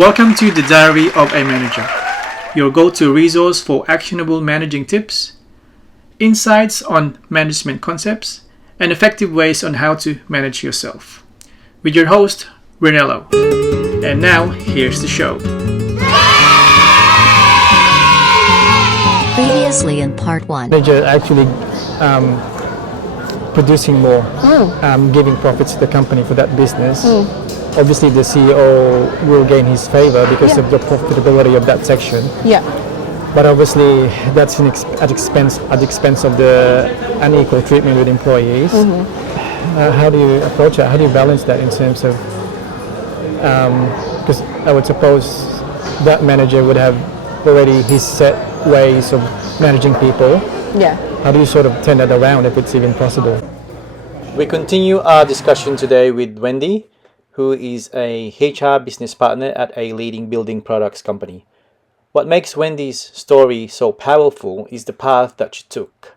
Welcome to the Diary of a Manager, your go-to resource for actionable managing tips, insights on management concepts, and effective ways on how to manage yourself. With your host, Renello. And now, here's the show. Previously in part 1. Manager actually producing more, giving profits to the company for that business. Obviously, the CEO will gain his favor because of the profitability of that section. Yeah. But obviously, that's at expense of the unequal treatment with employees. How do you approach that? How do you balance that in terms of? Because I would suppose that manager would have already his set ways of managing people. Yeah. How do you sort of turn that around if it's even possible? We continue our discussion today with Wendy, who is a HR business partner at a leading building products company. What makes Wendy's story so powerful is the path that she took.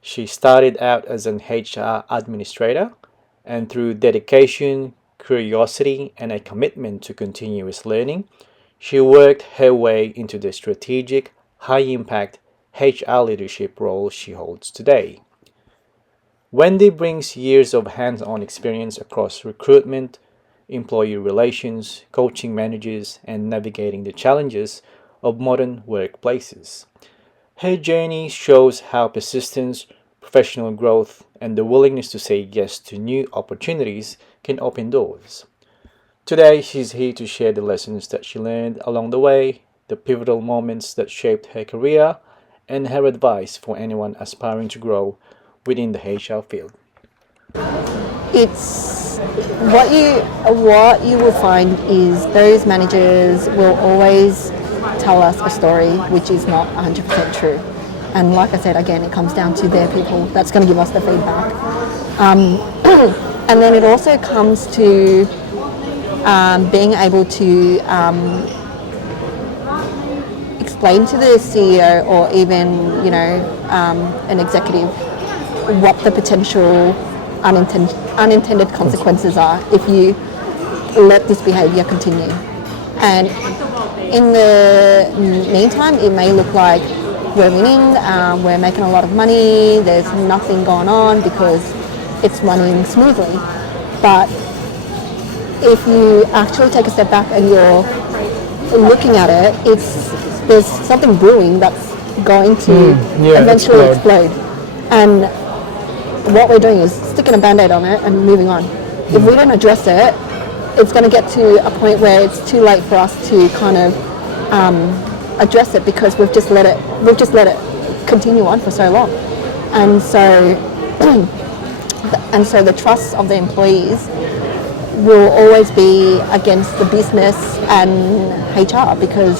She started out as an HR administrator, and through dedication, curiosity, and a commitment to continuous learning, she worked her way into the strategic, high-impact HR leadership role she holds today. Wendy brings years of hands-on experience across recruitment, employee relations, coaching managers, and navigating the challenges of modern workplaces. Her journey shows how persistence, professional growth, and the willingness to say yes to new opportunities can open doors. Today, she's here to share the lessons that she learned along the way, the pivotal moments that shaped her career, and her advice for anyone aspiring to grow within the HR field. It's what you will find is those managers will always tell us a story which is not 100% true. And like I said, again, it comes down to their people. That's going to give us the feedback. And then it also comes to being able to explain to the CEO or even, an executive what the potential unintended consequences are if you let this behaviour continue. And in the meantime, it may look like we're winning, we're making a lot of money, there's nothing going on because it's running smoothly. But if you actually take a step back and you're looking at it, there's something brewing that's going to eventually explode. And what we're doing is sticking a band-aid on it and moving on. If we don't address it, it's going to get to a point where it's too late for us to kind of address it because we've just let it continue on for so long. And so the trust of the employees will always be against the business and HR because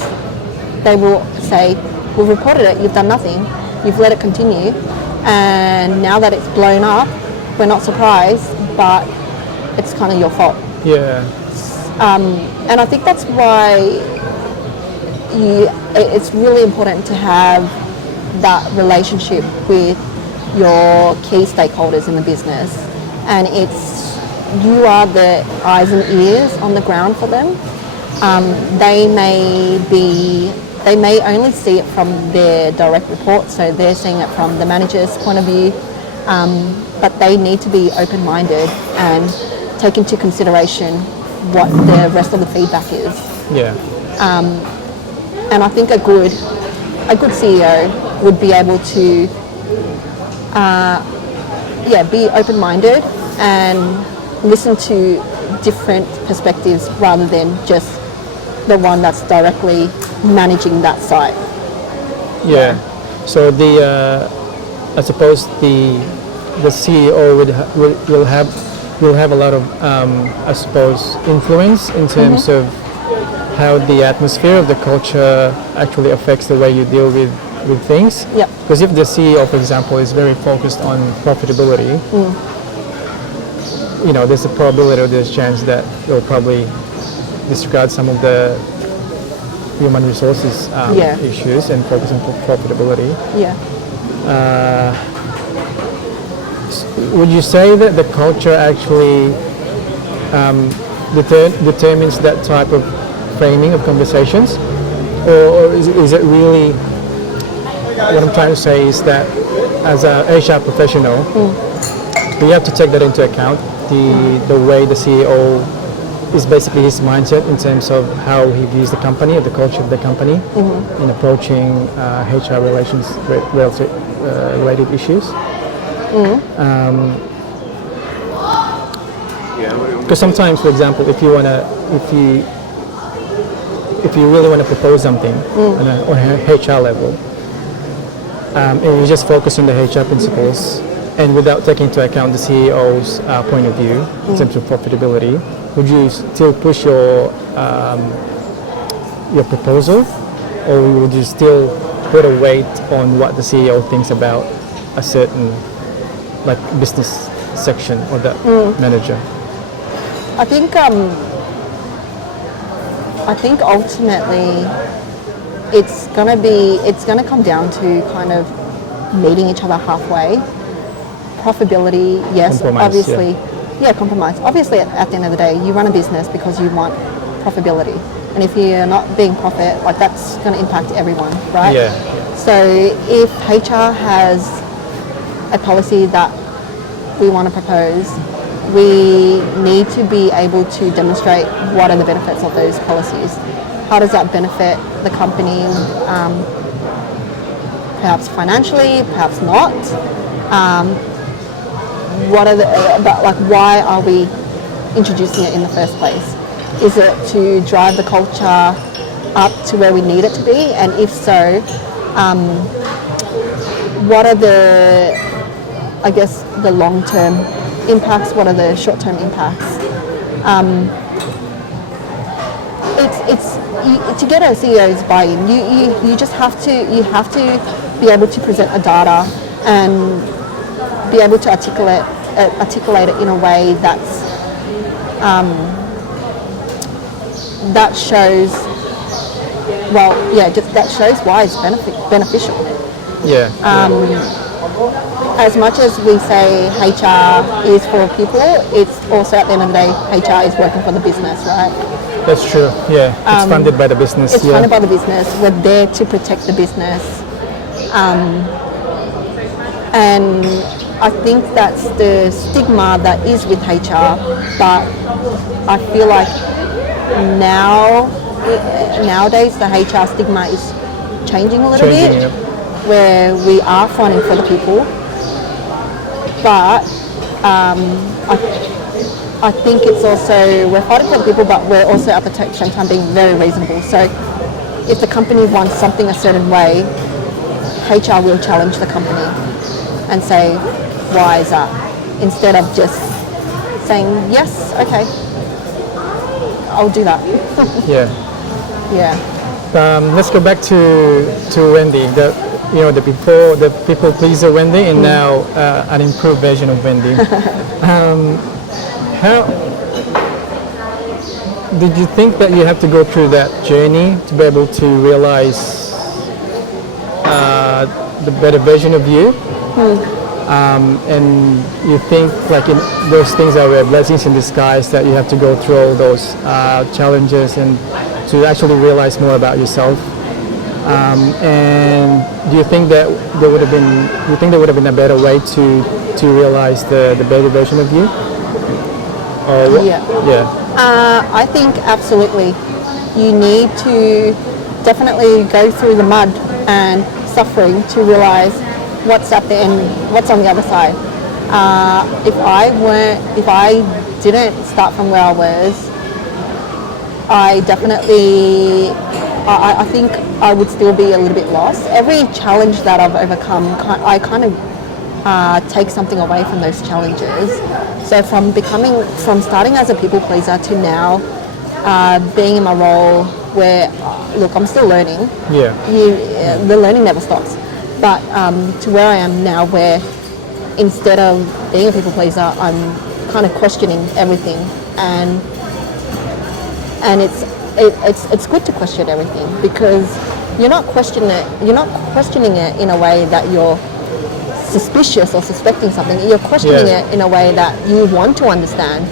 they will say, we've reported it, you've done nothing, you've let it continue, and now that it's blown up, we're not surprised, but it's kind of your fault. Yeah. And I think that's why it's really important to have that relationship with your key stakeholders in the business, and you are the eyes and ears on the ground for them. They may only see it from their direct report, so they're seeing it from the manager's point of view, but they need to be open-minded and take into consideration what the rest of the feedback is. Yeah. And I think a good CEO would be able to be open-minded and listen to different perspectives rather than just the one that's directly managing that site. Yeah. So I suppose the CEO will have a lot of I suppose influence in terms of how the atmosphere of the culture actually affects the way you deal with things. Yeah. Because if the CEO, for example, is very focused on profitability, there's a probability or there's a chance that they'll probably disregard some of the human resources issues and focus on profitability. Yeah. Would you say that the culture actually determines that type of framing of conversations, or is it really? What I'm trying to say is that as a HR professional, we have to take that into account. The way the CEO is basically his mindset in terms of how he views the company or the culture of the company in approaching HR related issues. Because sometimes, for example, if you really want to propose something on a HR level, and you just focus on the HR principles, and without taking into account the CEO's point of view in terms of profitability, would you still push your proposal, or would you still put a weight on what the CEO thinks about a certain like business section or that manager? I think ultimately it's gonna come down to kind of meeting each other halfway. Profitability, yes, Compromise, obviously, compromise. Obviously, at the end of the day, you run a business because you want profitability, and if you're not being profit, like that's going to impact everyone, right? Yeah. So if HR has a policy that we want to propose, we need to be able to demonstrate what are the benefits of those policies. How does that benefit the company? Perhaps financially, perhaps not. Why are we introducing it in the first place? Is it to drive the culture up to where we need it to be? And if so, what are the long-term impacts? What are the short-term impacts? To get a CEO's buy-in, you just have to be able to present a data and be able to articulate it in a way that shows that shows why it's beneficial. Yeah. As much as we say HR is for people, it's also at the end of the day HR is working for the business, right? That's true. Yeah, it's funded by the business. It's funded by the business. We're there to protect the business, and I think that's the stigma that is with HR. But I feel like nowadays the HR stigma is changing a little bit, where we are fronting for the people. But I think it's also, we're fighting for the people, but we're also at the same time being very reasonable. So if the company wants something a certain way, HR will challenge the company and say, why is that? Instead of just saying, yes, okay, I'll do that. Yeah. Yeah. Let's go back to Wendy. The people pleaser Wendy, and now an improved version of Wendy. How did you think that you have to go through that journey to be able to realize the better version of you? And you think like those things that were blessings in disguise, that you have to go through all those challenges and to actually realize more about yourself? And do you think that there would have been a better way to realize the better version of you? I think absolutely. You need to definitely go through the mud and suffering to realize what's at the end, what's on the other side. If I didn't start from where I was, I think I would still be a little bit lost. Every challenge that I've overcome, I kind of take something away from those challenges. So from starting as a people pleaser to now being in my role where, look, I'm still learning. Yeah. The learning never stops. But to where I am now, where instead of being a people pleaser, I'm kind of questioning everything, and it's good to question everything, because you're not questioning it in a way that you're suspicious or suspecting something. You're questioning it in a way that you want to understand.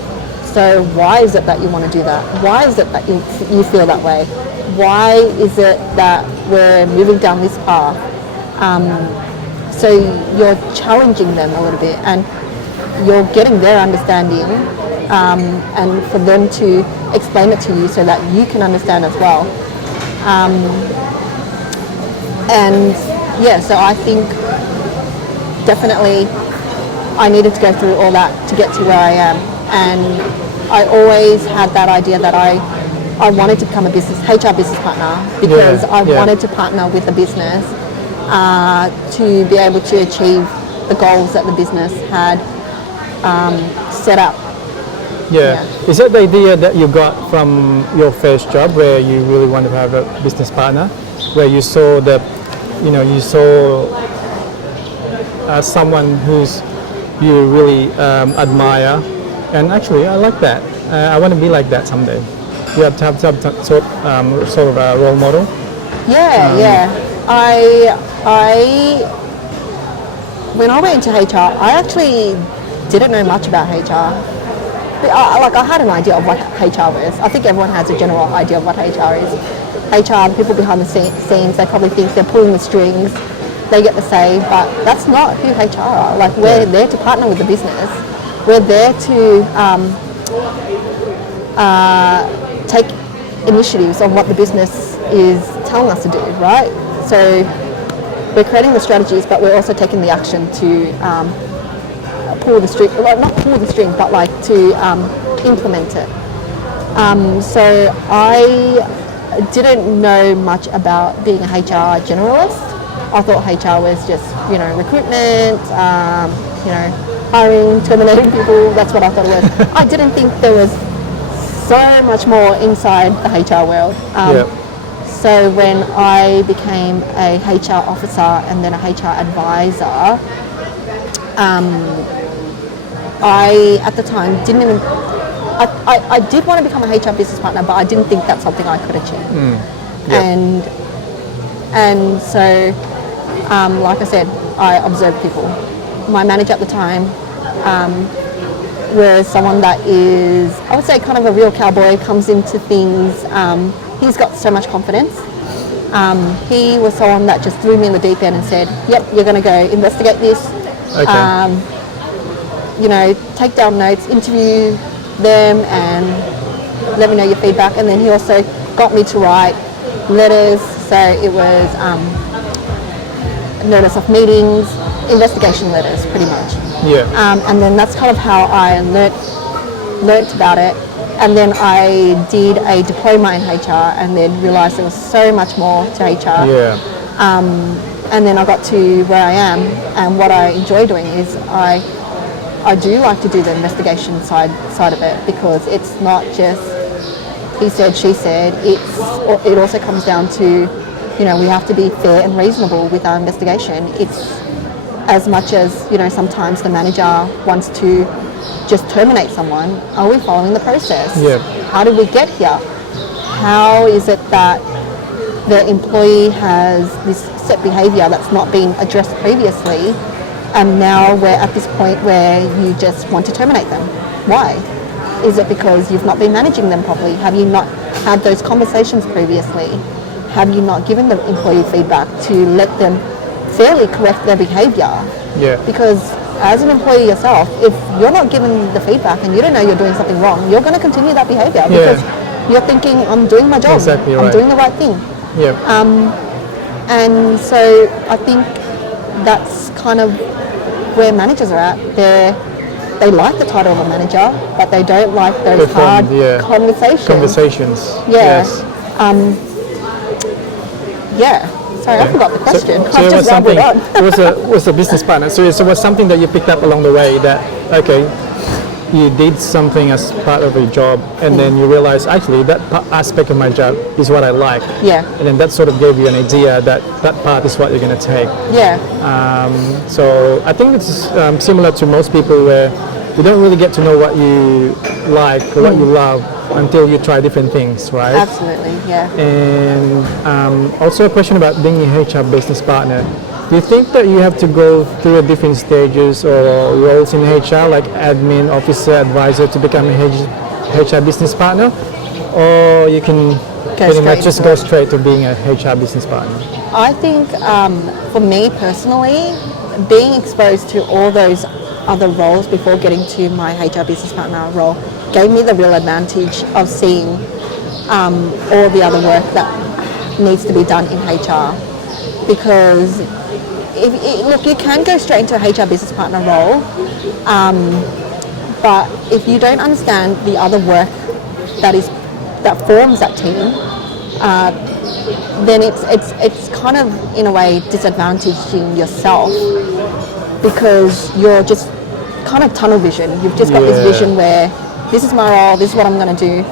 So why is it that you want to do that? Why is it that you feel that way? Why is it that we're moving down this path? So you're challenging them a little bit, and you're getting their understanding, and for them to explain it to you so that you can understand as well. And yeah, so I think definitely I needed to go through all that to get to where I am. And I always had that idea that I wanted to become a HR business partner, because I wanted to partner with the business to be able to achieve the goals that the business had set up. Is that the idea that you got from your first job, where you really wanted to have a business partner, where you saw someone who's you really admire, and actually I like that. I want to be like that someday. You have to have some sort of a role model. When I went into HR, I actually didn't know much about HR. I had an idea of what HR was. I think everyone has a general idea of what HR is. HR, the people behind the scenes, they probably think they're pulling the strings, they get the say, but that's not who HR are. Like, we're there to partner with the business. We're there to take initiatives on what the business is telling us to do, right? So we're creating the strategies, but we're also taking the action to pull the string, well, not pull the string, but like to implement it. So I didn't know much about being a HR generalist. I thought HR was just, recruitment, hiring, terminating people. That's what I thought it was. I didn't think there was so much more inside the HR world. So when I became a HR officer and then a HR advisor, I, at the time, didn't even... I did want to become a HR business partner, but I didn't think that's something I could achieve. And so, like I said, I observed people. My manager at the time was someone that is, I would say, kind of a real cowboy, comes into things. He's got so much confidence. He was someone that just threw me in the deep end and said, yep, you're going to go investigate this. Take down notes, interview them, and let me know your feedback. And then he also got me to write letters. So it was notice of meetings, investigation letters, pretty much. And then that's kind of how I learnt about it. And then I did a diploma in HR, and then realised there was so much more to HR. And then I got to where I am, and what I enjoy doing is I do like to do the investigation side of it, because it's not just he said, she said. It also comes down to, we have to be fair and reasonable with our investigation. It's as much as, sometimes the manager wants to just terminate someone. Are we following the process? How did we get here? How is it that the employee has this set behaviour that's not been addressed previously, and now we're at this point where you just want to terminate them? Why? Is it because you've not been managing them properly? Have you not had those conversations previously? Have you not given the employee feedback to let them fairly correct their behaviour? Because as an employee yourself, if you're not given the feedback and you don't know you're doing something wrong, you're going to continue that behaviour because you're thinking, I'm doing my job, I'm doing the right thing. And so I think that's kind of where managers are at. They like the title of a manager, but they don't like those hard conversations. Sorry, I forgot the question. I just rambled on. It was a business partner. So it was something that you picked up along the way that, you did something as part of a job, and then you realize, actually, that aspect of my job is what I like. And then that sort of gave you an idea that part is what you're going to take. So I think it's similar to most people, where you don't really get to know what you like or what you love until you try different things, right? Absolutely, And also a question about being a HR business partner. Do you think that you have to go through the different stages or roles in HR, like admin, officer, advisor, to become a HR business partner? Or you can pretty much just go straight to being a HR business partner? I think for me personally, being exposed to all those other roles before getting to my HR business partner role gave me the real advantage of seeing all the other work that needs to be done in HR. Because look, you can go straight into a HR business partner role, but if you don't understand the other work that forms that team, then it's kind of in a way disadvantaging yourself, because you're just kind of tunnel vision. You've just got this vision where this is my role, this is what I'm going to do.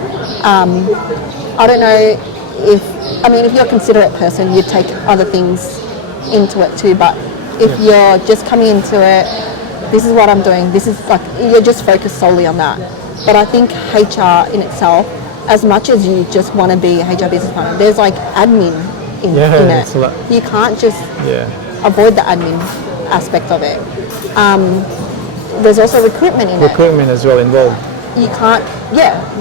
I don't know if you're a considerate person, you'd take other things into it too, but if you're just coming into it, this is what I'm doing, this is like, you're just focused solely on that. But I think HR in itself, as much as you just want to be a HR business partner, there's like admin in it. You can't just avoid the admin aspect of it. There's also recruitment in it. Recruitment as well involved. You can't,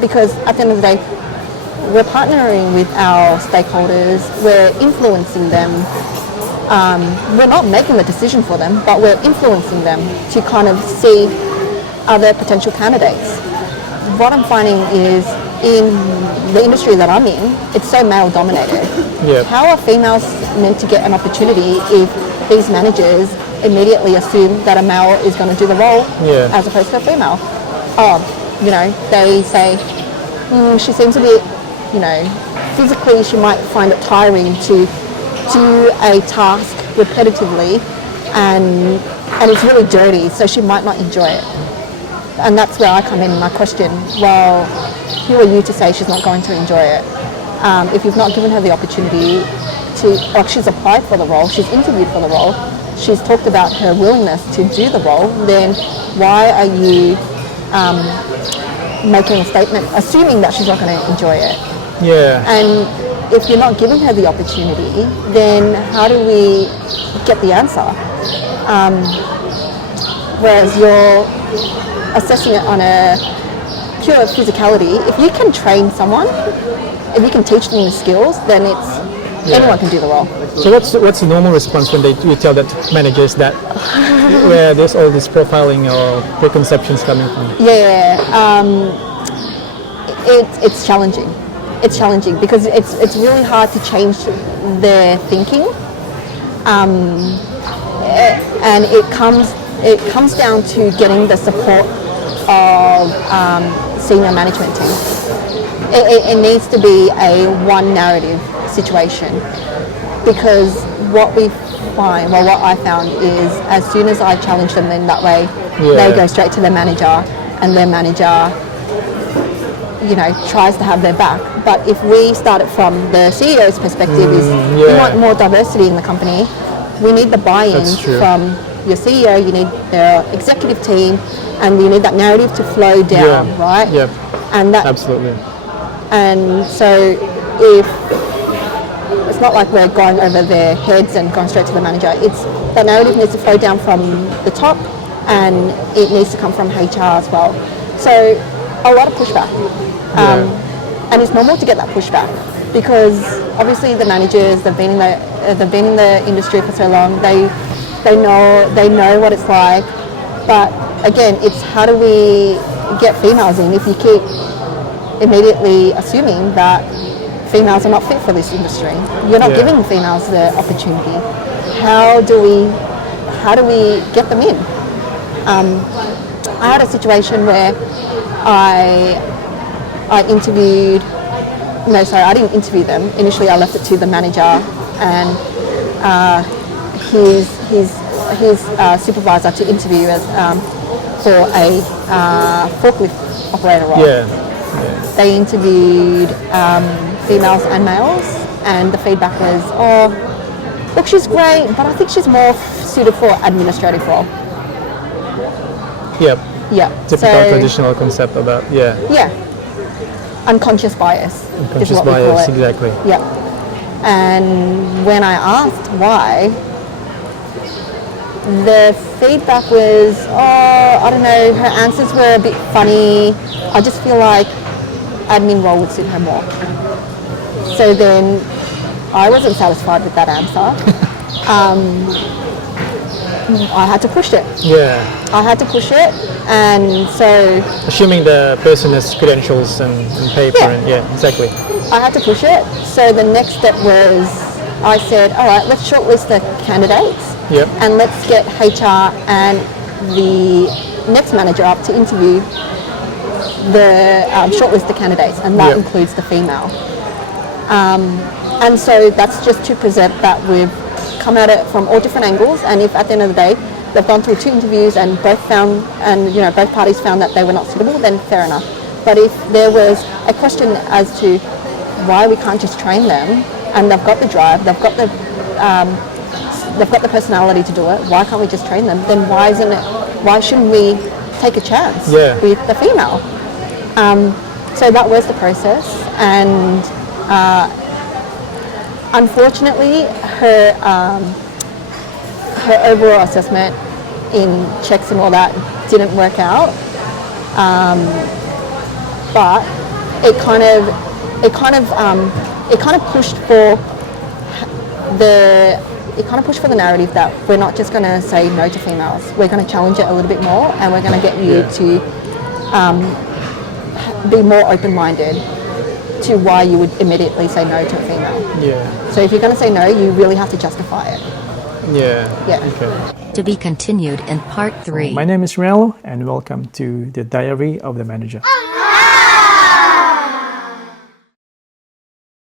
because at the end of the day, we're partnering with our stakeholders, we're influencing them. We're not making the decision for them, but we're influencing them to kind of see other potential candidates. What I'm finding is, in the industry that I'm in, it's so male dominated. How are females meant to get an opportunity if these managers immediately assume that a male is going to do the role as opposed to a female? They say, she seems to be, physically she might find it tiring to do a task repetitively, and it's really dirty, so she might not enjoy it. And that's where I come in and I question, well, who are you to say she's not going to enjoy it? If you've not given her the opportunity to, she's applied for the role, she's interviewed for the role, she's talked about her willingness to do the role, then why are you making a statement assuming that she's not going to enjoy it? And if you're not giving her the opportunity, then how do we get the answer? Whereas you're assessing it on a pure physicality. If you can train someone, if you can teach them the skills, then anyone can do the role. So what's the normal response when you tell that to managers that where there's all this profiling or preconceptions coming from? It's challenging. It's challenging because it's really hard to change their thinking, and it comes down to getting the support of senior management team. It needs to be a one narrative situation, because what I found is, as soon as I challenge them in that way, they go straight to their manager, and their manager tries to have their back. But if we start it from the CEO's perspective, we want more diversity in the company. We need the buy-in from your CEO, you need their executive team, and you need that narrative to flow down, right? And that absolutely. And so if it's not like we're going over their heads and going straight to the manager, the narrative needs to flow down from the top, and it needs to come from HR as well. So a lot of pushback. And it's normal to get that pushback, because obviously the managers, they've been in the industry for so long, they know what it's like. But again, it's how do we get females in if you keep immediately assuming that females are not fit for this industry? You're not giving females the opportunity. How do we get them in? I had a situation where I interviewed. No, sorry, I didn't interview them. Initially, I left it to the manager and his supervisor to interview for a forklift operator role. They interviewed females and males, and the feedback was, look, she's great, but I think she's more suited for administrative role. Typical traditional concept about unconscious bias. Unconscious is what bias, we call it. exactly. And when I asked why, The feedback was, I don't know, her answers were a bit funny. I just feel like admin role would suit her more. So then I wasn't satisfied with that answer. I had to push it. Yeah. I had to push it, and so Assuming the person has credentials and paper Yeah. and yeah, exactly. I had to push it. So the next step was I said, all right, let's shortlist the candidates Yep. and let's get HR and the next manager up to interview the shortlist the candidates, and that Yep. includes the female. And so that's just to present that we've come at it from all different angles, and if at the end of the day they've gone through 2 interviews and both parties found that they were not suitable, then fair enough. But if there was a question as to why we can't just train them, and they've got the drive, they've got the personality to do it, why can't we just train them? Then why shouldn't we take a chance Yeah. with the female? So that was the process, and unfortunately, her overall assessment in checks and all that didn't work out. But it kind of pushed for the narrative that we're not just going to say no to females. We're going to challenge it a little bit more, and we're going to get you to be more open-minded to why you would immediately say no to a female. Yeah. So if you're going to say no, you really have to justify it. Yeah. Yeah. Okay. To be continued in part 3. My name is Rel, and welcome to the Diary of the Manager.